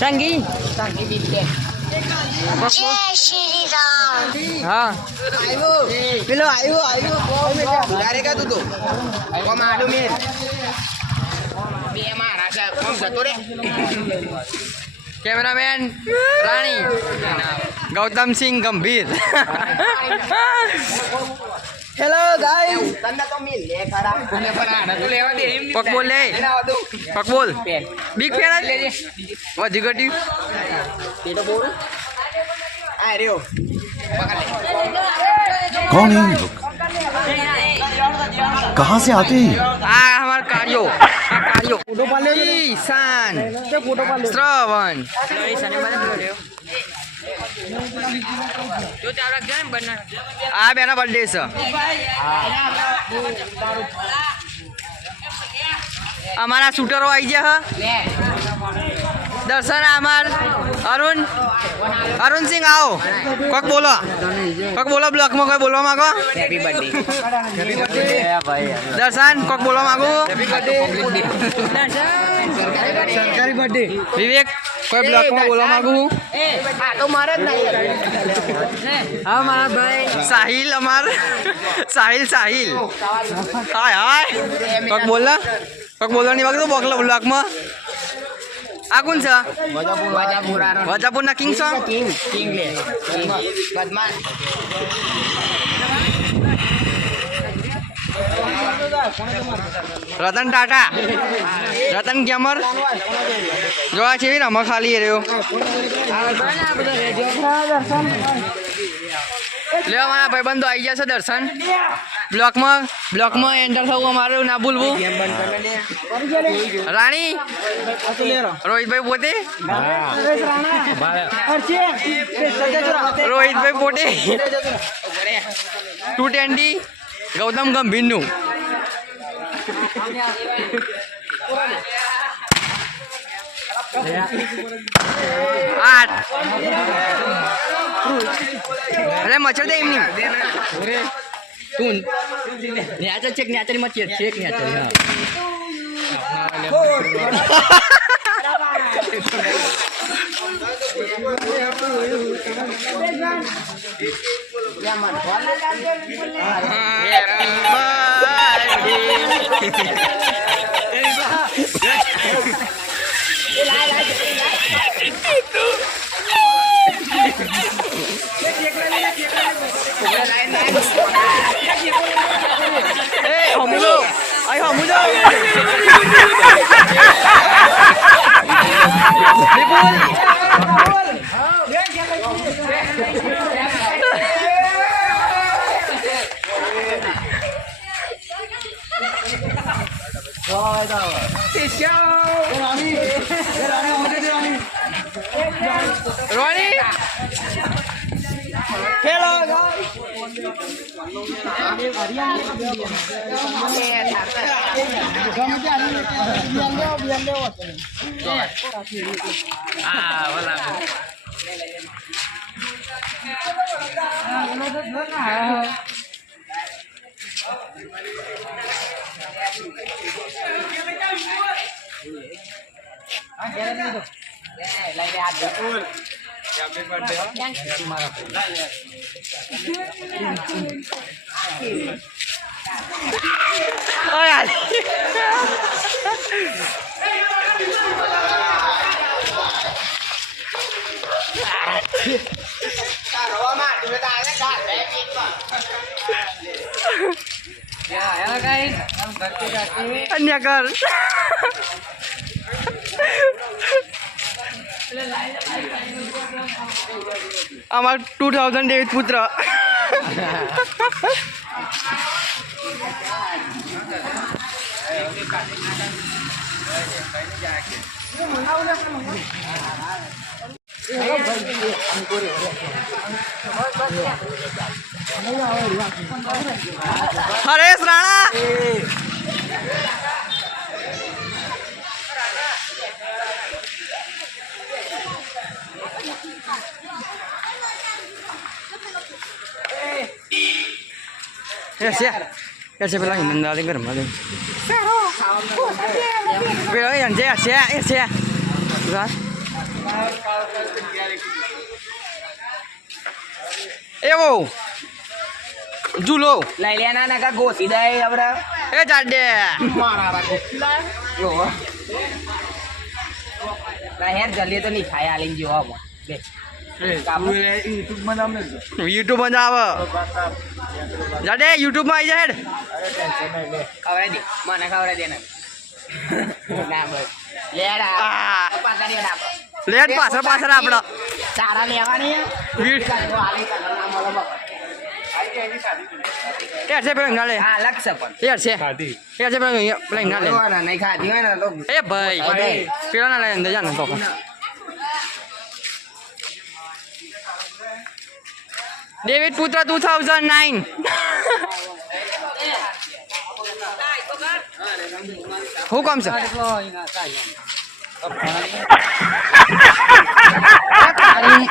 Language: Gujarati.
संगी जय श्री राम। हाँ પેલો આવ્યો ગારે કા તું તો કોમ આડો મેલ બે મારા છે કોમ જતો રે कैमरामैन रानी गौतम सिंह गंभीर હેલો ગાઈસ તને તો મિલ લે ખરા કોને પણ આ તું લેવા દે पक बोल ले पक बोल बिग फैन वधी घटी તે તો બોલ આ રહ્યો कौन है ये लोग कहाँ से आते हैं आ हमार कार्यो फोटो पाले ईशान फोटो पाले श्रवण ईशान ने મને જો તારા કેમ બના આ બેના બર્થડે છે અમારા શૂટરો આવી ગયા दर्शन अमर अरुण सिंह आओ कक बोलो ब्लॉक में कोई बोलवा मांगो हैप्पी बर्थडे दर्शन कक बोलवा मांगो हैप्पी बर्थडे सरकारी बर्थडे विवेक कोई ब्लॉक में बोलवा मांगू આ તો મારે જ નહીં हाँ हमारा भाई साहिल अमर साहिल हाय हाय कक बोलना नहीं मांगो ब्लॉक में આ કોણ છે વજાપુરના કિંગ છો કિંગ લે બદમાશ રતન ટાટા રતન ગેમર જોવા છે રમા ખાલી રહ્યો લે મારા ભાઈબંધો આવી ગયા છે દર્શન બ્લોકમાં એન્ટર થવું અમારે ના ભૂલવું રાણી રોહિતભાઈ પોતે રોહિતભાઈ પોતે 220 ગૌતમ ગંભીરનું આઠ અરે મચ્છર દે એમની તું ન્યાચર ચેક ન્યાચર મચ્છર check ન્યાચર Hamulo. Ronnie. Hello guys. Oh ya. अन्य कर আমার 2008 পুত্র Haresh Rana Ese pelang ini ndak dengar malu. Pelang yang saya. Bukan? Ewo. Julo. લઈ લેના ના કા ગોસી દે આપણે Jade. મારા બાપુ જો લહેર જલ્દી તો નહીં ખાય આલીન જો આવો બે YouTube માં જાવ. Jade YouTube માં આવી જા હેડ. ખવડાવી દે મને ખવડાવી દે ને ના બસ લેડા પાછા ના લેટ પાછળ આપણો. તારા લેવાની આલી કલર ના મળો બાપા યાર છે પેલા ના લે. હા અલગ છે પણ યાર છે પેલા ના લે. નહીં ખાધી હોય ને તો એ ભાઈ પેલા ના લે અંદર જા ને તો ડેવિડ પુત્ર 2009 હું કામ છે તારી